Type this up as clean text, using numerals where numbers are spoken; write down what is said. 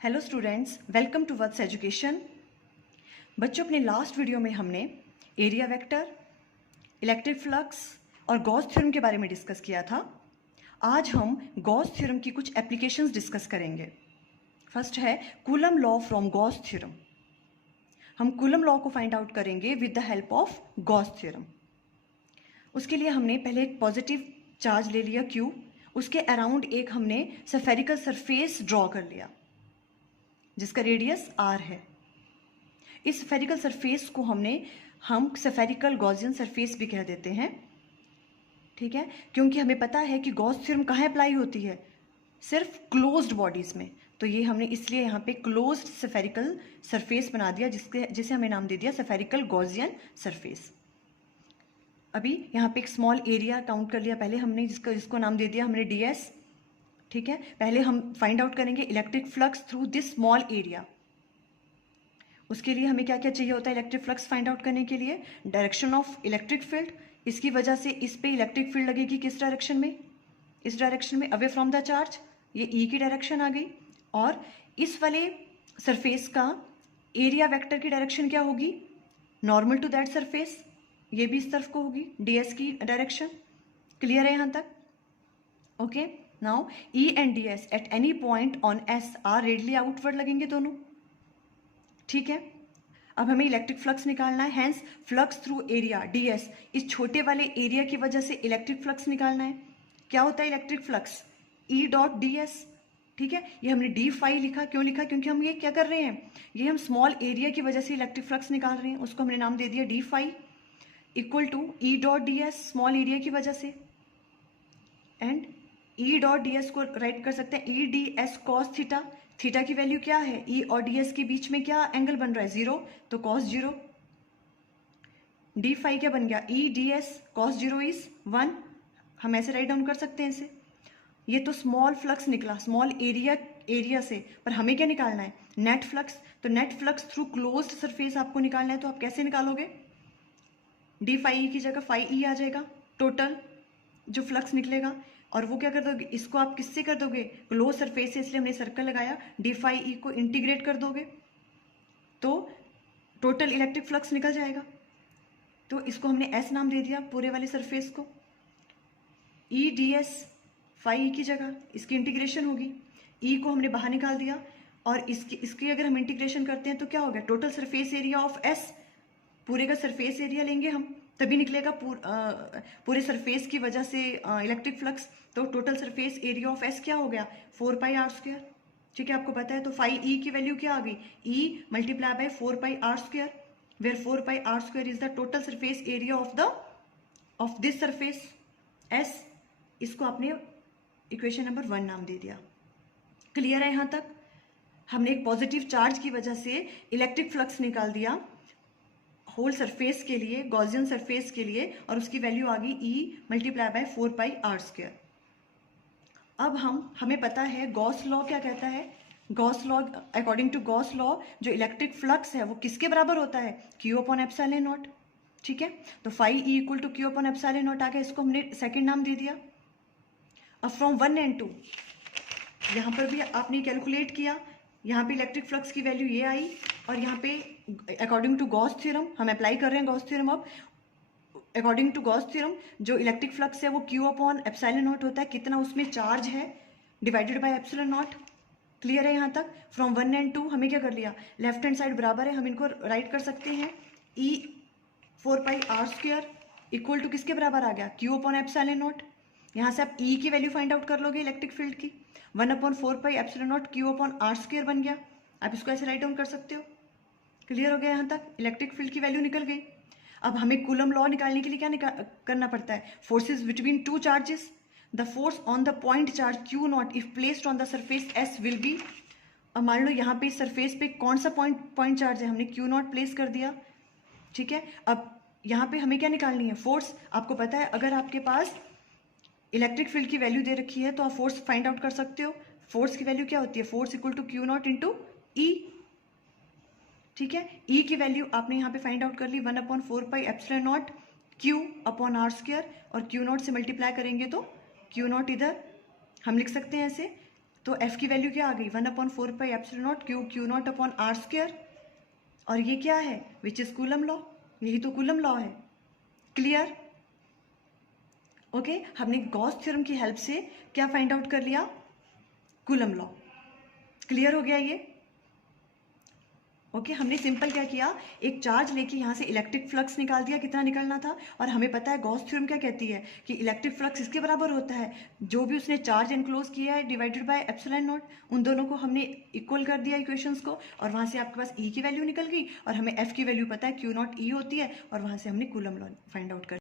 Hello students, welcome to words education. बच्चों, अपने last video में हमने एरिया वेक्टर, इलेक्ट्रिक फ्लक्स और गॉस थ्योरम के बारे में डिस्कस किया था। आज हम गॉस थ्योरम की कुछ एप्लीकेशंस डिस्कस करेंगे। फर्स्ट है coulomb law from Gauss theorem. हम कूलम लॉ को फाइंड आउट करेंगे with the help of Gauss theorem. उसके लिए हमने पहले एक पॉजिटिव चार्ज ले लिया Q, उसके अराउंड एक हमने स्फेरिकल सरफेस ड्रॉ कर लिया जिसका रेडियस r है। इस स्फेरिकल सरफेस को हम स्फेरिकल गॉसियन सरफेस भी कह देते हैं, ठीक है, क्योंकि हमें पता है कि गॉस थ्योरम कहाँ अप्लाई होती है, सिर्फ क्लोज्ड बॉडीज में। तो ये हमने इसलिए यहाँ पे क्लोज्ड स्फेरिकल सरफेस बना दिया जिसे हमें नाम दे दिया स्फेरिकल गॉसियन सरफेस। अभी यहाँ पे एक स्मॉल एरिया काउंट कर लिया पहले हमने, जिसको नाम दे दिया हमने ds, ठीक है। पहले हम फाइंड आउट करेंगे electric flux through this small area. उसके लिए हमें क्या क्या चाहिए होता है इलेक्ट्रिक फ्लक्स फाइंड आउट करने के लिए? डायरेक्शन ऑफ इलेक्ट्रिक फील्ड, इसकी वजह से इस पे इलेक्ट्रिक फील्ड लगेगी किस डायरेक्शन में? इस डायरेक्शन में, अवे फ्रॉम द चार्ज। ये E की डायरेक्शन आ गई। और इस वाले सरफेस का एरिया वेक्टर की डायरेक्शन क्या होगी? नॉर्मल टू दैट सरफेस, ये भी इस तरफ को होगी, ds की डायरेक्शन। क्लियर है यहाँ तक? Okay, now E and ds at any point on S are radially outward लगेंगे दोनों, ठीक है। अब हमें इलेक्ट्रिक फ्लक्स निकालना है, hence flux through area ds, इस छोटे वाले एरिया की वजह से इलेक्ट्रिक फ्लक्स निकालना है। क्या होता है electric flux? E dot ds, ठीक है। ये हमने d फाई लिखा, क्यों लिखा? क्योंकि हम ये क्या कर रहे हैं, ये हम स्मॉल एरिया की वजह से इलेक्ट्रिक फ्लक्स निकाल रहे हैं, उसको हमने नाम दे दिया d phi equal to E dot ds, small area की वजह से। एंड E डॉट ds को राइट कर सकते हैं E ds cos theta. Theta की वैल्यू क्या है? E और ds के बीच में क्या एंगल बन रहा है? 0, तो कॉस 0। d फाई क्या बन गया? E ds cos 0 is 1। हम ऐसे राइट डाउन कर सकते हैं इसे। ये तो स्मॉल फ्लक्स निकला स्मॉल एरिया से, पर हमें क्या निकालना है? Net flux. तो net flux through closed surface आपको निकालना है, तो आप कैसे निकालोगे? d फाई की जगह फाई E आ जाएगा, टोटल जो फ्लक्स निकलेगा। और वो क्या कर दोगे, इसको आप किससे कर दोगे? क्लोज सरफेस है, इसलिए हमने सर्कल लगाया, d फाई E को इंटीग्रेट कर दोगे तो टोटल इलेक्ट्रिक फ्लक्स निकल जाएगा। तो इसको हमने S नाम दे दिया पूरे वाले सरफेस को। E ds फाई E की जगह इसकी इंटीग्रेशन होगी, E को हमने बाहर निकाल दिया और इसकी अगर हम इंटीग्रेशन करते हैं तो क्या हो गया? Total surface area of S, पूरे का सरफेस एरिया लेंगे हम तभी निकलेगा पूरे सरफेस की वजह से इलेक्ट्रिक फ्लक्स। तो total surface area of S क्या हो गया? 4 पाई आर स्क्वायर, ठीक है, आपको पता है। तो फाई E की वैल्यू क्या आ गई? E multiply by 4 pi R square, where 4 pi R square is the total surface area of this surface S। इसको आपने इक्वेशन नंबर 1 नाम दे दिया। क्लियर है यहाँ तक? हमने एक पॉजिटिव चार्ज की वजह से इलेक्ट्रिक फ्लक्स निकाल दिया होल सरफेस के लिए, गॉसियन सरफेस के लिए, और उसकी वैल्यू आ गई E multiply by 4 pi R square. अब हमें पता है गॉस लॉ क्या कहता है। Gauss law, according to Gauss law, जो इलेक्ट्रिक फ्लक्स है वो किसके बराबर होता है? Q अपॉन एप्सिलॉन नॉट, ठीक है। तो phi E equal to Q upon epsilon naught आ गया, इसको हमने सेकेंड नाम दे दिया। अब फ्रॉम 1 and 2 यहाँ पर भी आपने कैलकुलेट किया, यहाँ पे इलेक्ट्रिक फ्लक्स की वैल्यू ये आई, और यहाँ पे अकॉर्डिंग टू गॉस थ्योरम हम अप्लाई कर रहे हैं गॉस थ्योरम। अब अकॉर्डिंग टू गॉस थ्योरम जो इलेक्ट्रिक फ्लक्स है वो Q अपॉन एप्सिलॉन नॉट होता है, कितना उसमें चार्ज है divided by epsilon not. Clear है यहाँ तक? फ्रॉम 1 and 2 हमें क्या कर लिया, लेफ्ट हैंड साइड बराबर है, हम इनको राइट कर सकते हैं। E 4 pi R square equal to किसके बराबर आ गया? Q upon epsilon naught. यहाँ से आप E की वैल्यू फाइंड आउट कर लोगे इलेक्ट्रिक फील्ड की, 1 upon 4 pi epsilon naught Q upon R square बन गया। आप इसको ऐसे राइट डाउन कर सकते हो। क्लियर हो गया यहाँ तक? इलेक्ट्रिक फील्ड की वैल्यू निकल गई। अब हमें कूलम लॉ निकालने के लिए क्या करना पड़ता है? Forces between two charges, the force on the point charge Q not if placed on the surface S will be. अब मान लो यहाँ पे सरफेस पे कौन सा पॉइंट चार्ज है, हमने Q नॉट प्लेस कर दिया, ठीक है। अब यहाँ पे हमें क्या निकालनी है? फोर्स। आपको पता है अगर आपके पास इलेक्ट्रिक फील्ड की वैल्यू दे रखी है तो आप फोर्स फाइंड आउट कर सकते हो। फोर्स की वैल्यू क्या होती है? Force equal to Q naught into E, ठीक है। E की वैल्यू आपने यहाँ पे फाइंड आउट कर ली, 1 upon 4 pi epsilon naught Q upon R square, और Q नॉट से मल्टीप्लाई करेंगे तो Q नॉट इधर हम लिख सकते हैं ऐसे, तो एफ की वैल्यू क्या आ गई, 1/4 pi epsilon naught Q Q naught upon R square. और ये क्या है, विच इज कूलम लॉ, यही तो कूलम लॉ है। क्लियर? ओके, हमने गॉस थ्योरम की हेल्प से क्या फाइंड आउट कर लिया, कूलम लॉ। क्लियर हो गया ये? ओके, हमने सिंपल क्या किया, एक चार्ज लेके यहाँ से इलेक्ट्रिक फ्लक्स निकाल दिया, कितना निकलना था। और हमें पता है गॉस थ्योरम क्या कहती है कि इलेक्ट्रिक फ्लक्स इसके बराबर होता है, जो भी उसने चार्ज एनक्लोज किया है डिवाइडेड बाय एप्सिलॉन नॉट, उन दोनों को हमने इक्वल कर दिया इक्वेशंस को, और वहाँ से आपके पास ई की वैल्यू निकल गई, और हमें एफ की वैल्यू पता है क्यू नॉट ई होती है, और वहाँ से हमने कूलम लॉ फाइंड आउट कर